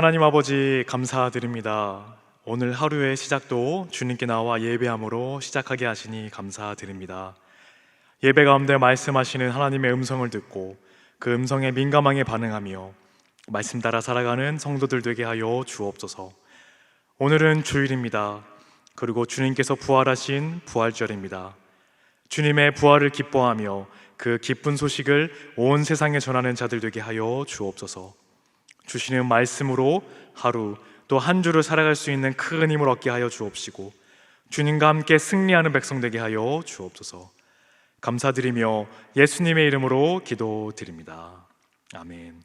하나님 아버지 감사드립니다. 오늘 하루의 시작도 주님께 나와 예배함으로 시작하게 하시니 감사드립니다. 예배 가운데 말씀하시는 하나님의 음성을 듣고 그 음성에 민감하게 반응하며 말씀 따라 살아가는 성도들 되게 하여 주옵소서. 오늘은 주일입니다. 그리고 주님께서 부활하신 부활절입니다. 주님의 부활을 기뻐하며 그 기쁜 소식을 온 세상에 전하는 자들 되게 하여 주옵소서. 주시는 말씀으로 하루 또 한 주를 살아갈 수 있는 큰 힘을 얻게 하여 주옵시고 주님과 함께 승리하는 백성 되게 하여 주옵소서. 감사드리며 예수님의 이름으로 기도드립니다. 아멘.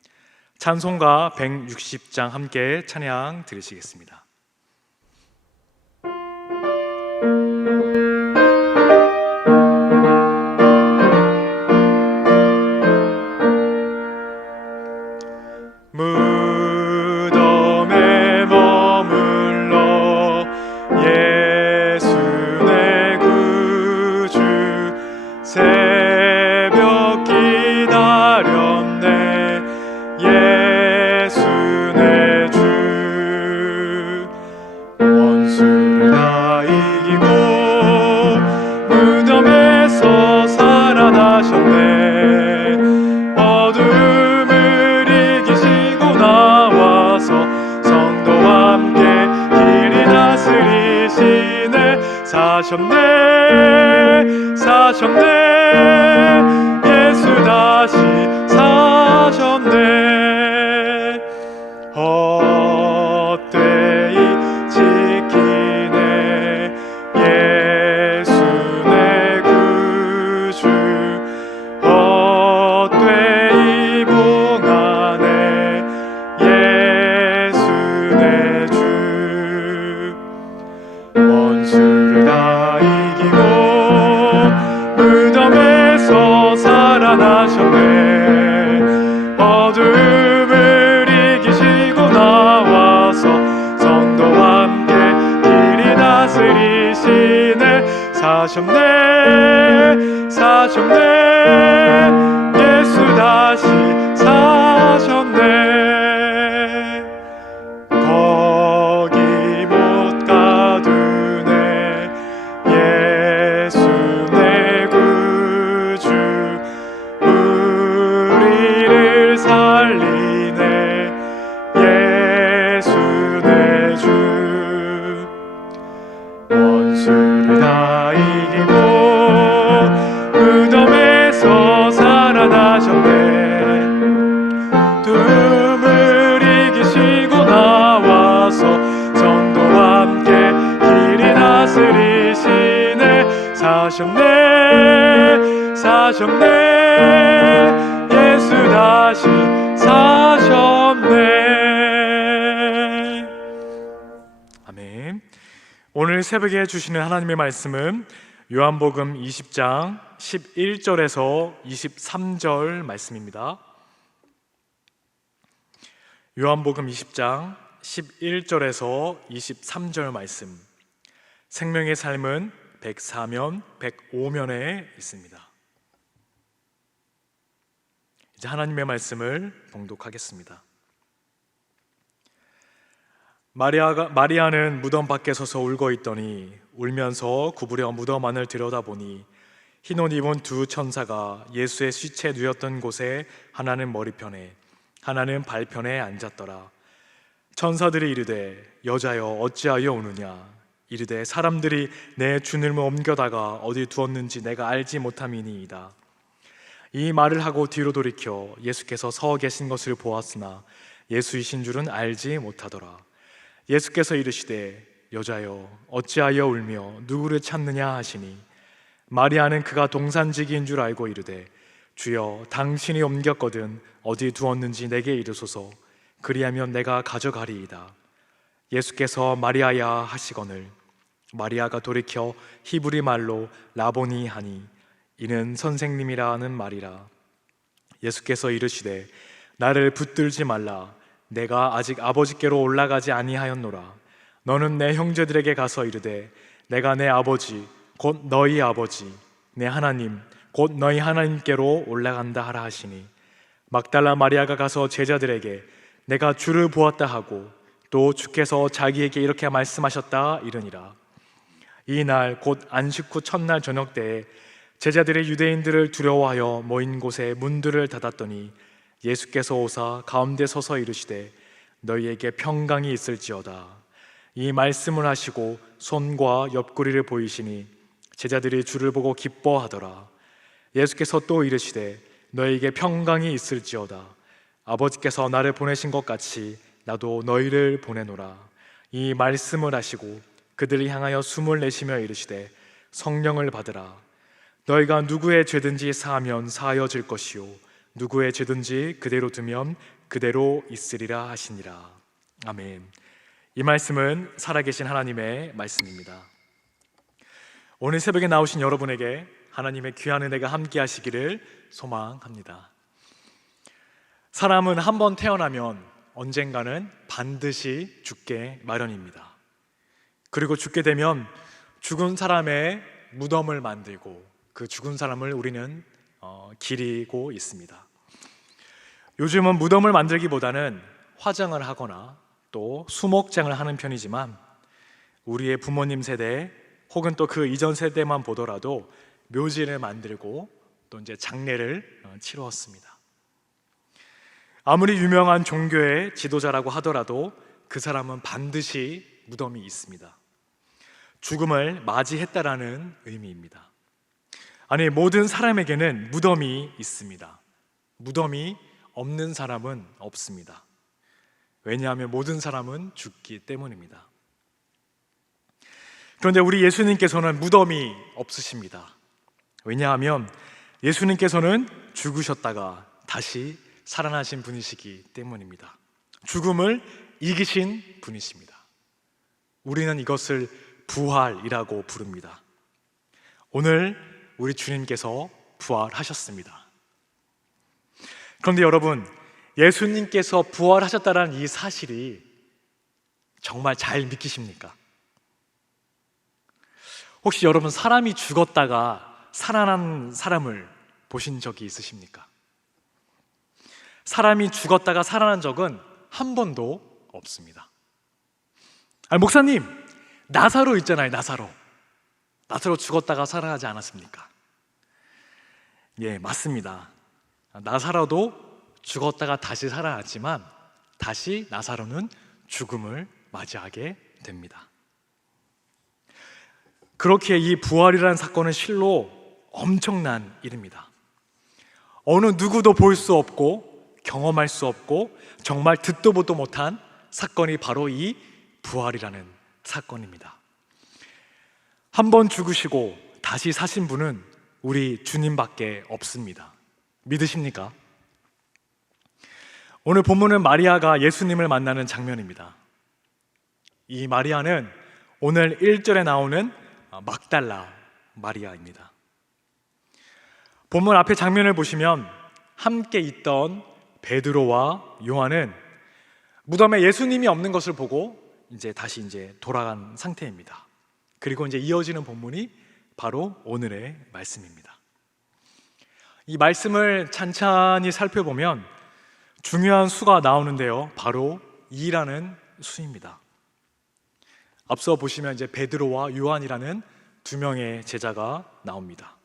찬송가 160장 함께 찬양 드리시겠습니다. 무덤에 머물러 예수 내 구주 새벽 기다렸네. 예수 내 주 원수를 다 이기고 무덤에서 살아나셨네. 사셨네 예수 다시 사셨네. 헛되이 지키네 예수 내 구주. 헛되이 봉하네 예수 내 주. 원수를 다 이기고 무덤에서 살아나셨네. 어둠을 이기시고 나와서 성도와 함께 길이 다스리시네. 사셨네 예수 다시 사셨네. 원수를 다 이기고 무덤에서 살아나셨네. 두음을 이기시고 나와서 성도와 함께 길이 다스리시네. 사셨네 예수 다시 사셨네. 아멘. 오늘 새벽에 주시는 하나님의 말씀은 요한복음 20장 11절에서 23절 말씀입니다. 요한복음 20장 11절에서 23절 말씀. 생명의 삶은 104면 105면에 있습니다. 이제 하나님의 말씀을 봉독하겠습니다. 마리아는 무덤 밖에 서서 울고 있더니 울면서 구부려 무덤 안을 들여다보니 흰 옷 입은 두 천사가 예수의 시체 누였던 곳에 하나는 머리편에 하나는 발편에 앉았더라. 천사들이 이르되 여자여 어찌하여 우느냐. 이르되 사람들이 내 주님을 옮겨다가 어디 두었는지 내가 알지 못함이니이다. 이 말을 하고 뒤로 돌이켜 예수께서 서 계신 것을 보았으나 예수이신 줄은 알지 못하더라. 예수께서 이르시되 여자여 어찌하여 울며 누구를 찾느냐 하시니 마리아는 그가 동산지기인 줄 알고 이르되 주여 당신이 옮겼거든 어디 두었는지 내게 이르소서. 그리하면 내가 가져가리이다. 예수께서 마리아야 하시거늘 마리아가 돌이켜 히브리 말로 라보니 하니 이는 선생님이라는 말이라. 예수께서 이르시되 나를 붙들지 말라. 내가 아직 아버지께로 올라가지 아니하였노라. 너는 내 형제들에게 가서 이르되 내가 내 아버지 곧 너희 아버지 내 하나님 곧 너희 하나님께로 올라간다 하라 하시니 막달라 마리아가 가서 제자들에게 내가 주를 보았다 하고 또 주께서 자기에게 이렇게 말씀하셨다 이르니라. 이 날 곧 안식 후 첫날 저녁 때에 제자들이 유대인들을 두려워하여 모인 곳에 문들을 닫았더니 예수께서 오사 가운데 서서 이르시되 너희에게 평강이 있을지어다. 이 말씀을 하시고 손과 옆구리를 보이시니 제자들이 주를 보고 기뻐하더라. 예수께서 또 이르시되 너희에게 평강이 있을지어다. 아버지께서 나를 보내신 것 같이 나도 너희를 보내노라. 이 말씀을 하시고 그들을 향하여 숨을 내쉬며 이르시되 성령을 받으라. 너희가 누구의 죄든지 사하면 사하여질 것이요 누구의 죄든지 그대로 두면 그대로 있으리라 하시니라. 아멘. 이 말씀은 살아계신 하나님의 말씀입니다. 오늘 새벽에 나오신 여러분에게 하나님의 귀한 은혜가 함께 하시기를 소망합니다. 사람은 한 번 태어나면 언젠가는 반드시 죽게 마련입니다. 그리고 죽게 되면 죽은 사람의 무덤을 만들고 그 죽은 사람을 우리는 기리고 있습니다. 요즘은 무덤을 만들기보다는 화장을 하거나 또 수목장을 하는 편이지만 우리의 부모님 세대 혹은 또 그 이전 세대만 보더라도 묘지를 만들고 또 이제 장례를 치루었습니다. 아무리 유명한 종교의 지도자라고 하더라도 그 사람은 반드시 무덤이 있습니다. 죽음을 맞이했다라는 의미입니다. 아니, 모든 사람에게는 무덤이 있습니다. 무덤이 없는 사람은 없습니다. 왜냐하면 모든 사람은 죽기 때문입니다. 그런데 우리 예수님께서는 무덤이 없으십니다. 왜냐하면 예수님께서는 죽으셨다가 다시 살아나신 분이시기 때문입니다. 죽음을 이기신 분이십니다. 우리는 이것을 부활이라고 부릅니다. 오늘 우리 주님께서 부활하셨습니다. 그런데 여러분, 예수님께서 부활하셨다는 이 사실이 정말 잘 믿기십니까? 혹시 여러분 사람이 죽었다가 살아난 사람을 보신 적이 있으십니까? 사람이 죽었다가 살아난 적은 한 번도 없습니다. 아니, 목사님, 나사로 있잖아요. 나사로 죽었다가 살아나지 않았습니까? 예, 맞습니다. 나사로도 죽었다가 다시 살아났지만 다시 나사로는 죽음을 맞이하게 됩니다. 그렇게 이 부활이라는 사건은 실로 엄청난 일입니다. 어느 누구도 볼 수 없고 경험할 수 없고 정말 듣도 보도 못한 사건이 바로 이 부활이라는 사건입니다. 한 번 죽으시고 다시 사신 분은 우리 주님밖에 없습니다. 믿으십니까? 오늘 본문은 마리아가 예수님을 만나는 장면입니다. 이 마리아는 오늘 1절에 나오는 막달라 마리아입니다. 본문 앞에 장면을 보시면 함께 있던 베드로와 요한은 무덤에 예수님이 없는 것을 보고 다시 돌아간 상태입니다. 그리고 이어지는 본문이 바로 오늘의 말씀입니다. 이 말씀을 찬찬히 살펴보면 중요한 수가 나오는데요, 바로 2라는 수입니다. 앞서 보시면 베드로와 요한이라는 두 명의 제자가 나옵니다.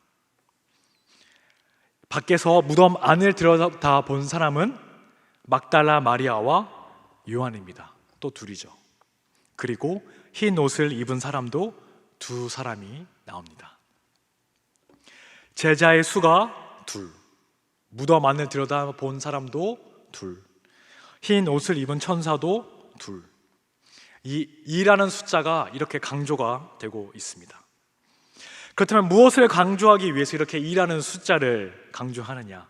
밖에서 무덤 안을 들여다 본 사람은 막달라 마리아와 요한입니다. 또 둘이죠. 그리고 흰 옷을 입은 사람도 두 사람이 나옵니다. 제자의 수가 둘, 무덤 안을 들여다 본 사람도 둘, 흰 옷을 입은 천사도 둘. 이 2라는 숫자가 이렇게 강조가 되고 있습니다. 그렇다면 무엇을 강조하기 위해서 이렇게 2라는 숫자를 강조하느냐?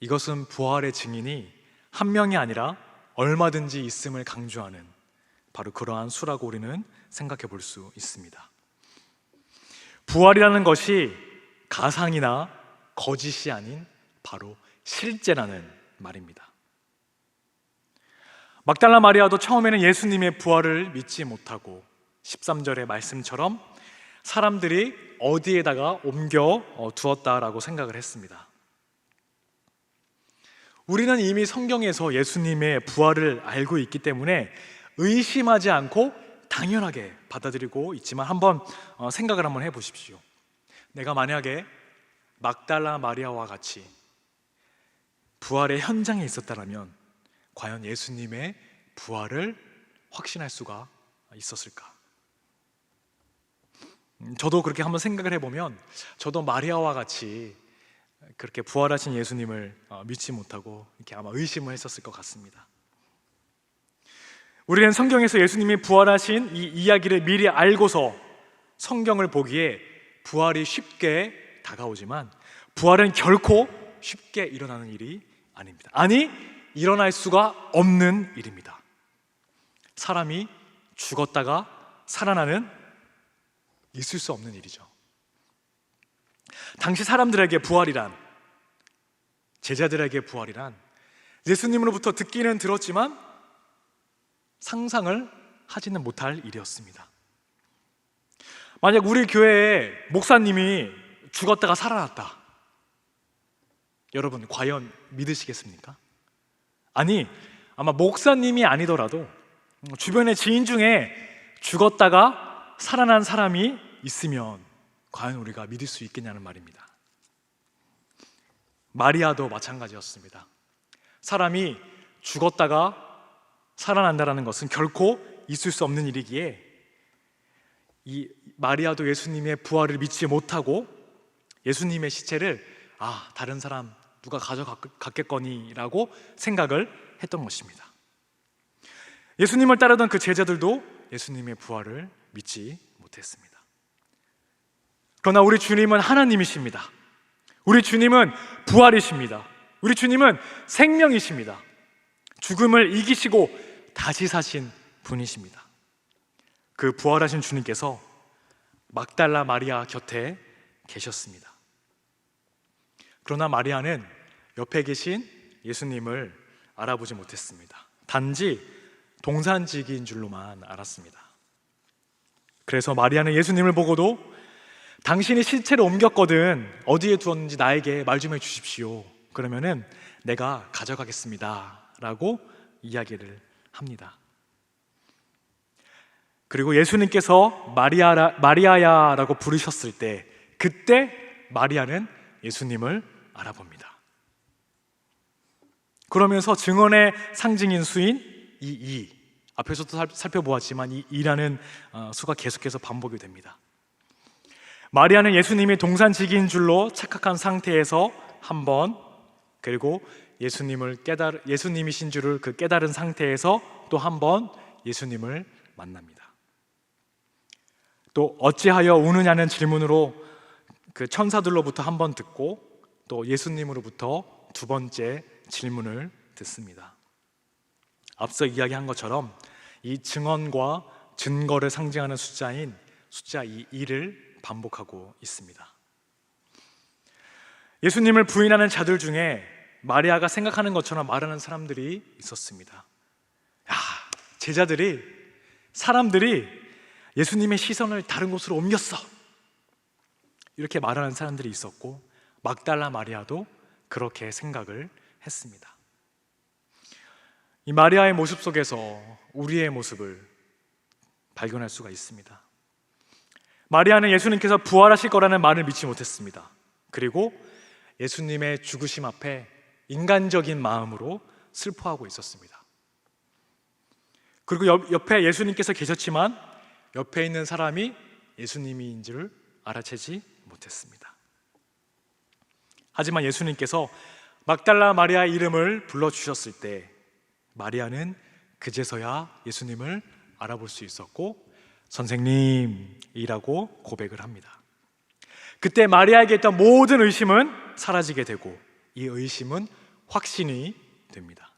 이것은 부활의 증인이 한 명이 아니라 얼마든지 있음을 강조하는 바로 그러한 수라고 우리는 생각해 볼 수 있습니다. 부활이라는 것이 가상이나 거짓이 아닌 바로 실제라는 말입니다. 막달라 마리아도 처음에는 예수님의 부활을 믿지 못하고 13절의 말씀처럼 사람들이 어디에다가 옮겨 두었다라고 생각을 했습니다. 우리는 이미 성경에서 예수님의 부활을 알고 있기 때문에 의심하지 않고 당연하게 받아들이고 있지만 한번 생각을 한번 해보십시오. 내가 만약에 막달라 마리아와 같이 부활의 현장에 있었다면 과연 예수님의 부활을 확신할 수가 있었을까? 저도 그렇게 한번 생각을 해보면 저도 마리아와 같이 그렇게 부활하신 예수님을 믿지 못하고 이렇게 아마 의심을 했었을 것 같습니다. 우리는 성경에서 예수님이 부활하신 이 이야기를 미리 알고서 성경을 보기에 부활이 쉽게 다가오지만 부활은 결코 쉽게 일어나는 일이 아닙니다. 아니, 일어날 수가 없는 일입니다. 사람이 죽었다가 살아나는 있을 수 없는 일이죠. 당시 사람들에게 부활이란, 제자들에게 부활이란 예수님으로부터 듣기는 들었지만 상상을 하지는 못할 일이었습니다. 만약 우리 교회에 목사님이 죽었다가 살아났다, 여러분 과연 믿으시겠습니까? 아니, 아마 목사님이 아니더라도 주변의 지인 중에 죽었다가 살아난 사람이 있으면 과연 우리가 믿을 수 있겠냐는 말입니다. 마리아도 마찬가지였습니다. 사람이 죽었다가 살아난다는 것은 결코 있을 수 없는 일이기에 이 마리아도 예수님의 부활을 믿지 못하고 예수님의 시체를 다른 사람 누가 가져갔겠거니라고 생각을 했던 것입니다. 예수님을 따르던 그 제자들도 예수님의 부활을 믿지 못했습니다. 그러나 우리 주님은 하나님이십니다. 우리 주님은 부활이십니다. 우리 주님은 생명이십니다. 죽음을 이기시고 다시 사신 분이십니다. 그 부활하신 주님께서 막달라 마리아 곁에 계셨습니다. 그러나 마리아는 옆에 계신 예수님을 알아보지 못했습니다. 단지 동산지기인 줄로만 알았습니다. 그래서 마리아는 예수님을 보고도 당신이 시체를 옮겼거든 어디에 두었는지 나에게 말 좀 해주십시오. 그러면은 내가 가져가겠습니다 라고 이야기를 합니다. 그리고 예수님께서 마리아야 라고 부르셨을 때 그때 마리아는 예수님을 알아봅니다. 그러면서 증언의 상징인 수인 이 앞에서도 살펴보았지만 이 이라는 수가 계속해서 반복이 됩니다. 마리아는 예수님이 동산지기인 줄로 착각한 상태에서 한 번, 그리고 예수님이신 줄을 깨달은 상태에서 또 한 번 예수님을 만납니다. 또 어찌하여 우느냐는 질문으로 그 천사들로부터 한 번 듣고 또 예수님으로부터 두 번째 질문을 듣습니다. 앞서 이야기한 것처럼 이 증언과 증거를 상징하는 숫자인 숫자 2를 반복하고 있습니다. 예수님을 부인하는 자들 중에 마리아가 생각하는 것처럼 말하는 사람들이 있었습니다. 사람들이 예수님의 시선을 다른 곳으로 옮겼어, 이렇게 말하는 사람들이 있었고 막달라 마리아도 그렇게 생각을 했습니다. 이 마리아의 모습 속에서 우리의 모습을 발견할 수가 있습니다. 마리아는 예수님께서 부활하실 거라는 말을 믿지 못했습니다. 그리고 예수님의 죽으심 앞에 인간적인 마음으로 슬퍼하고 있었습니다. 그리고 옆에 예수님께서 계셨지만 옆에 있는 사람이 예수님인 줄 알아채지 못했습니다. 하지만 예수님께서 막달라 마리아의 이름을 불러주셨을 때 마리아는 그제서야 예수님을 알아볼 수 있었고 선생님이라고 고백을 합니다. 그때 마리아에게 있던 모든 의심은 사라지게 되고 이 의심은 확신이 됩니다.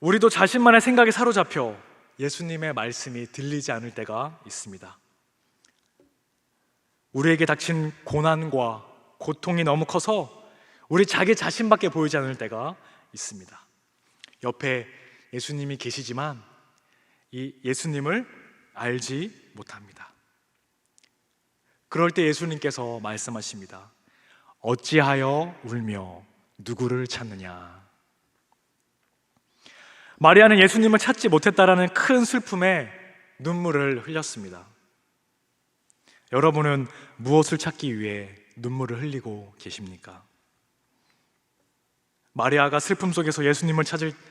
우리도 자신만의 생각에 사로잡혀 예수님의 말씀이 들리지 않을 때가 있습니다. 우리에게 닥친 고난과 고통이 너무 커서 우리 자기 자신밖에 보이지 않을 때가 있습니다. 옆에 예수님이 계시지만 이 예수님을 알지 못합니다. 그럴 때 예수님께서 말씀하십니다. 어찌하여 울며 누구를 찾느냐? 마리아는 예수님을 찾지 못했다라는 큰 슬픔에 눈물을 흘렸습니다. 여러분은 무엇을 찾기 위해 눈물을 흘리고 계십니까? 마리아가 슬픔 속에서 예수님을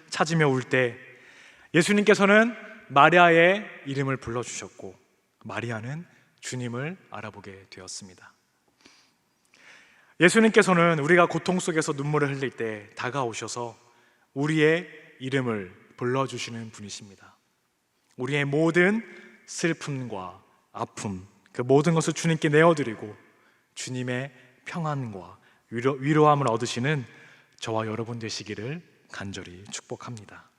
찾으며 울 때 예수님께서는 마리아의 이름을 불러주셨고 마리아는 주님을 알아보게 되었습니다. 예수님께서는 우리가 고통 속에서 눈물을 흘릴 때 다가오셔서 우리의 이름을 불러주시는 분이십니다. 우리의 모든 슬픔과 아픔, 그 모든 것을 주님께 내어드리고 주님의 평안과 위로함을 얻으시는 저와 여러분 되시기를 간절히 축복합니다.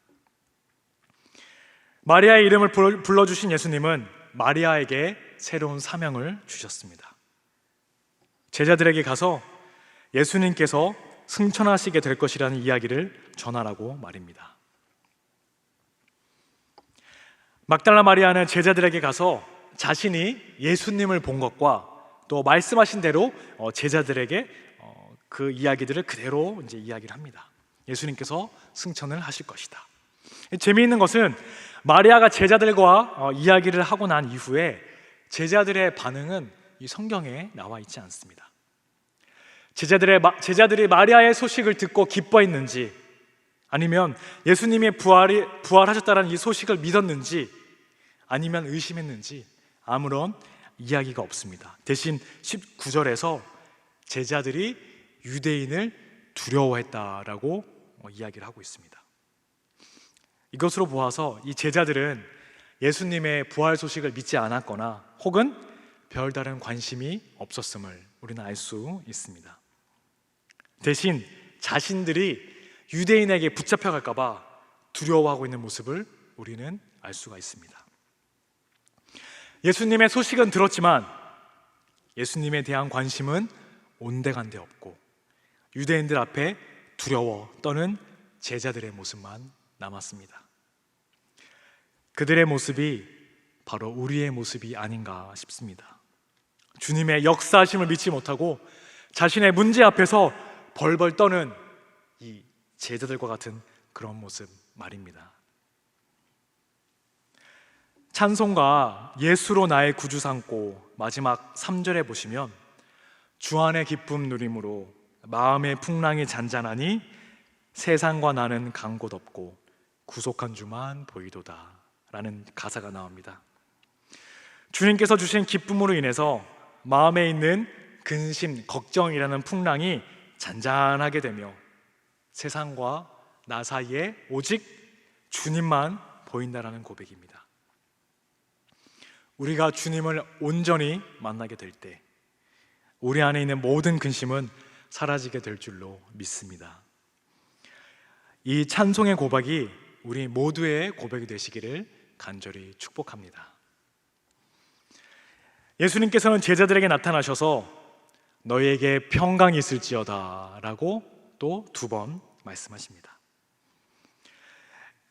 마리아의 이름을 불러주신 예수님은 마리아에게 새로운 사명을 주셨습니다. 제자들에게 가서 예수님께서 승천하시게 될 것이라는 이야기를 전하라고 말입니다. 막달라 마리아는 제자들에게 가서 자신이 예수님을 본 것과 또 말씀하신 대로 제자들에게 그 이야기들을 그대로 이제 이야기를 합니다. 예수님께서 승천을 하실 것이다. 재미있는 것은 마리아가 제자들과 이야기를 하고 난 이후에 제자들의 반응은 이 성경에 나와 있지 않습니다. 제자들이 마리아의 소식을 듣고 기뻐했는지 아니면 예수님의 부활하셨다는 이 소식을 믿었는지 아니면 의심했는지 아무런 이야기가 없습니다. 대신 19절에서 제자들이 유대인을 두려워했다라고 이야기를 하고 있습니다. 이것으로 보아서 이 제자들은 예수님의 부활 소식을 믿지 않았거나 혹은 별다른 관심이 없었음을 우리는 알 수 있습니다. 대신 자신들이 유대인에게 붙잡혀갈까 봐 두려워하고 있는 모습을 우리는 알 수가 있습니다. 예수님의 소식은 들었지만 예수님에 대한 관심은 온데간데 없고 유대인들 앞에 두려워 떠는 제자들의 모습만 남았습니다. 그들의 모습이 바로 우리의 모습이 아닌가 싶습니다. 주님의 역사하심을 믿지 못하고 자신의 문제 앞에서 벌벌 떠는 이 제자들과 같은 그런 모습 말입니다. 찬송가 예수로 나의 구주 삼고 마지막 3절에 보시면 주 안의 기쁨 누림으로 마음의 풍랑이 잔잔하니 세상과 나는 간 곳 없고 구속한 주만 보이도다 라는 가사가 나옵니다. 주님께서 주신 기쁨으로 인해서 마음에 있는 근심, 걱정이라는 풍랑이 잔잔하게 되며 세상과 나 사이에 오직 주님만 보인다라는 고백입니다. 우리가 주님을 온전히 만나게 될 때 우리 안에 있는 모든 근심은 사라지게 될 줄로 믿습니다. 이 찬송의 고백이 우리 모두의 고백이 되시기를 간절히 축복합니다. 예수님께서는 제자들에게 나타나셔서 너희에게 평강이 있을지어다 라고 또 2번 말씀하십니다.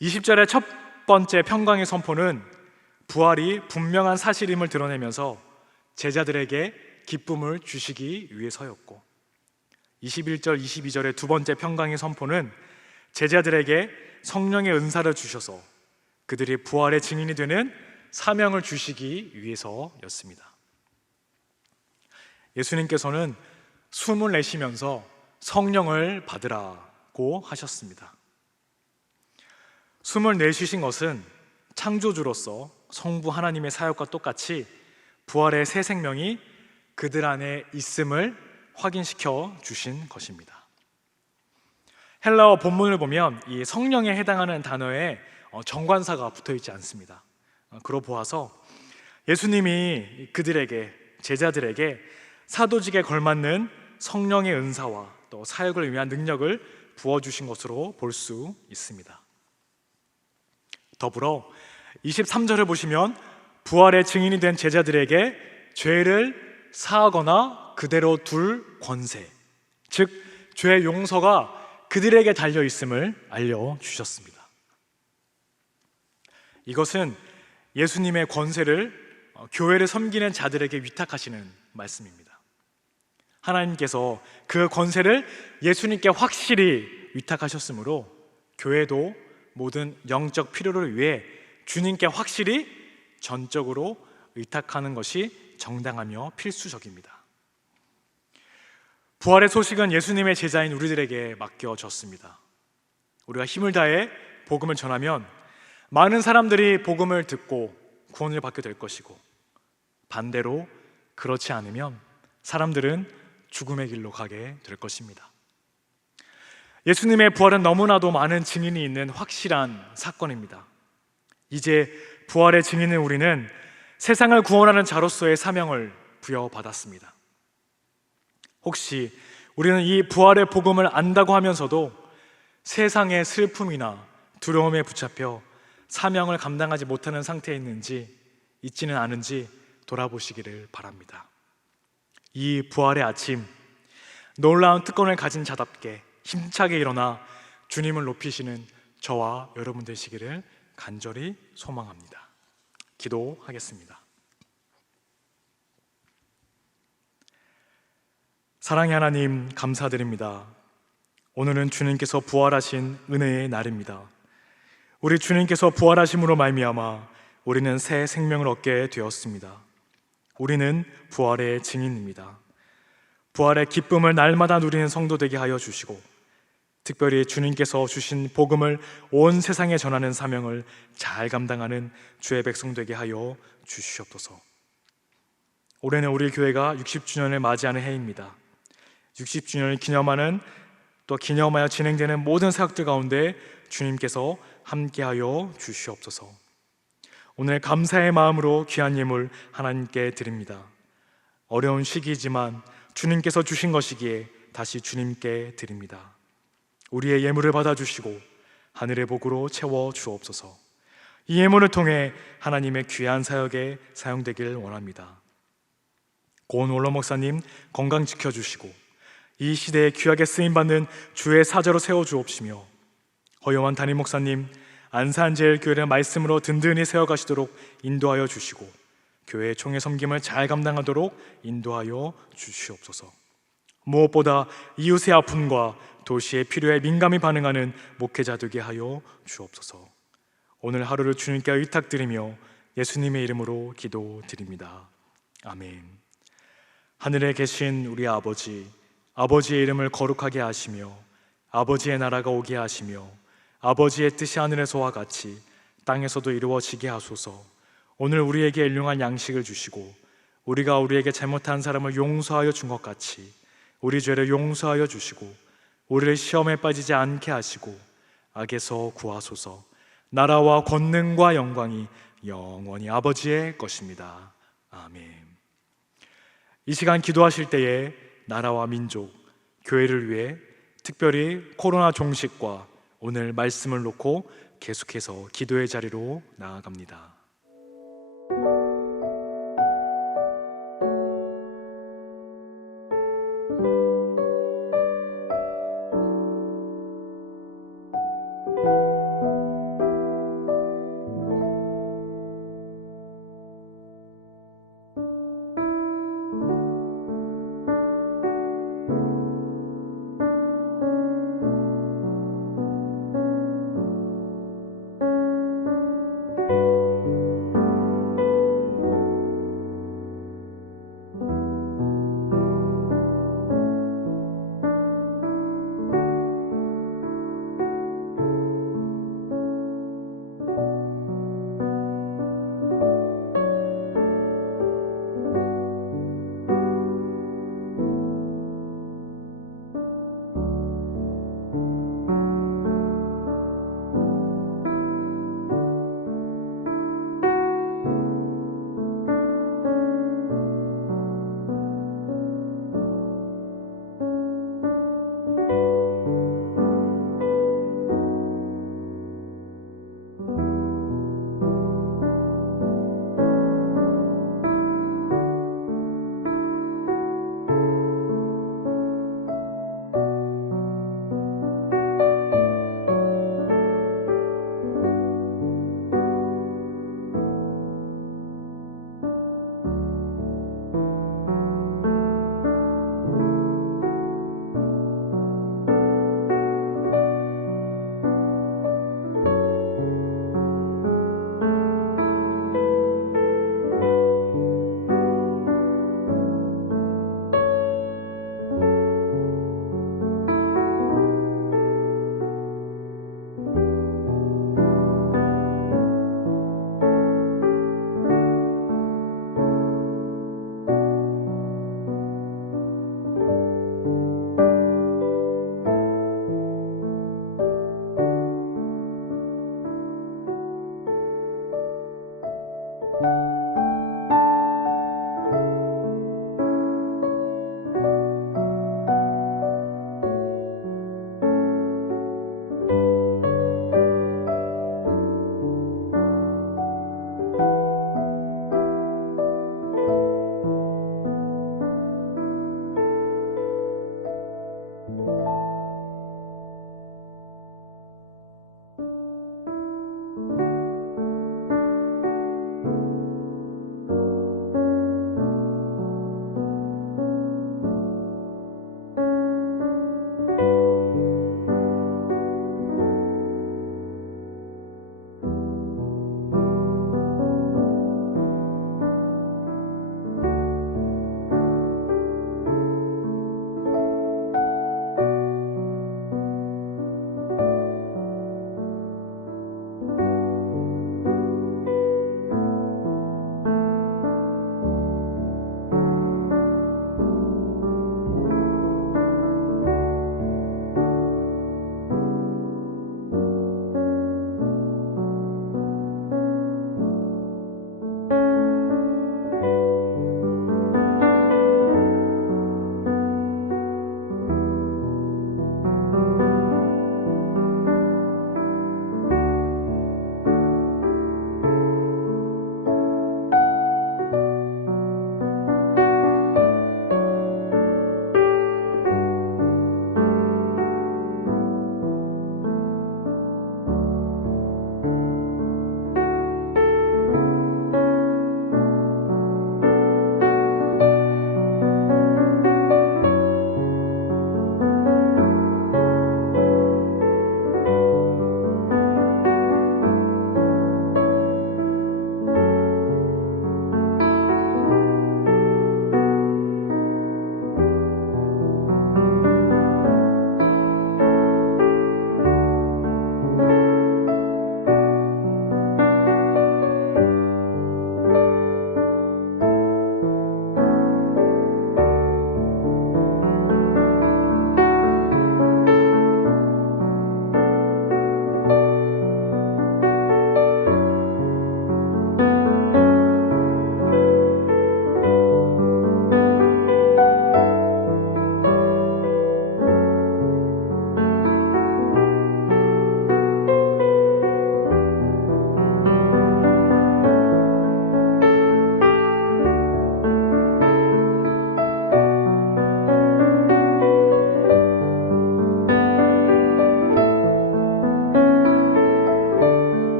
20절의 첫 번째 평강의 선포는 부활이 분명한 사실임을 드러내면서 제자들에게 기쁨을 주시기 위해서였고 21절, 22절의 2번째 평강의 선포는 제자들에게 성령의 은사를 주셔서 그들이 부활의 증인이 되는 사명을 주시기 위해서였습니다. 예수님께서는 숨을 내쉬면서 성령을 받으라고 하셨습니다. 숨을 내쉬신 것은 창조주로서 성부 하나님의 사역과 똑같이 부활의 새 생명이 그들 안에 있음을 확인시켜 주신 것입니다. 헬라어 본문을 보면 이 성령에 해당하는 단어에 정관사가 붙어 있지 않습니다. 그로 보아서 예수님이 그들에게, 제자들에게 사도직에 걸맞는 성령의 은사와 또 사역을 위한 능력을 부어주신 것으로 볼 수 있습니다. 더불어 23절을 보시면 부활의 증인이 된 제자들에게 죄를 사하거나 그대로 둘 권세, 즉 죄의 용서가 그들에게 달려 있음을 알려주셨습니다. 이것은 예수님의 권세를 교회를 섬기는 자들에게 위탁하시는 말씀입니다. 하나님께서 그 권세를 예수님께 확실히 위탁하셨으므로 교회도 모든 영적 필요를 위해 주님께 확실히 전적으로 의탁하는 것이 정당하며 필수적입니다. 부활의 소식은 예수님의 제자인 우리들에게 맡겨졌습니다. 우리가 힘을 다해 복음을 전하면 많은 사람들이 복음을 듣고 구원을 받게 될 것이고, 반대로 그렇지 않으면 사람들은 죽음의 길로 가게 될 것입니다. 예수님의 부활은 너무나도 많은 증인이 있는 확실한 사건입니다. 이제 부활의 증인인 우리는 세상을 구원하는 자로서의 사명을 부여받았습니다. 혹시 우리는 이 부활의 복음을 안다고 하면서도 세상의 슬픔이나 두려움에 붙잡혀 사명을 감당하지 못하는 상태에 있는지, 있지는 않은지 돌아보시기를 바랍니다. 이 부활의 아침, 놀라운 특권을 가진 자답게 힘차게 일어나 주님을 높이시는 저와 여러분 되시기를 간절히 소망합니다. 기도하겠습니다. 사랑의 하나님, 감사드립니다. 오늘은 주님께서 부활하신 은혜의 날입니다. 우리 주님께서 부활하심으로 말미암아 우리는 새 생명을 얻게 되었습니다. 우리는 부활의 증인입니다. 부활의 기쁨을 날마다 누리는 성도 되게 하여 주시고, 특별히 주님께서 주신 복음을 온 세상에 전하는 사명을 잘 감당하는 주의 백성 되게 하여 주시옵소서. 올해는 우리 교회가 60주년을 맞이하는 해입니다. 60주년을 기념하는, 또 기념하여 진행되는 모든 사역들 가운데 주님께서 함께하여 주시옵소서. 오늘 감사의 마음으로 귀한 예물 하나님께 드립니다. 어려운 시기이지만 주님께서 주신 것이기에 다시 주님께 드립니다. 우리의 예물을 받아주시고 하늘의 복으로 채워 주옵소서. 이 예물을 통해 하나님의 귀한 사역에 사용되길 원합니다. 고은 원로 목사님 건강 지켜주시고 이 시대에 귀하게 쓰임받는 주의 사자로 세워주옵시며, 허영환 담임 목사님 안산제일교회를 말씀으로 든든히 세워가시도록 인도하여 주시고, 교회의 총회 섬김을 잘 감당하도록 인도하여 주시옵소서. 무엇보다 이웃의 아픔과 도시의 필요에 민감히 반응하는 목회자 되게 하여 주옵소서. 오늘 하루를 주님께 의탁드리며 예수님의 이름으로 기도드립니다. 아멘. 하늘에 계신 우리 아버지, 아버지의 이름을 거룩하게 하시며 아버지의 나라가 오게 하시며 아버지의 뜻이 하늘에서와 같이 땅에서도 이루어지게 하소서. 오늘 우리에게 일용할 양식을 주시고 우리가 우리에게 잘못한 사람을 용서하여 준 것 같이 우리 죄를 용서하여 주시고 우리를 시험에 빠지지 않게 하시고 악에서 구하소서. 나라와 권능과 영광이 영원히 아버지의 것입니다. 아멘. 이 시간 기도하실 때에 나라와 민족, 교회를 위해 특별히 코로나 종식과 오늘 말씀을 놓고 계속해서 기도의 자리로 나아갑니다.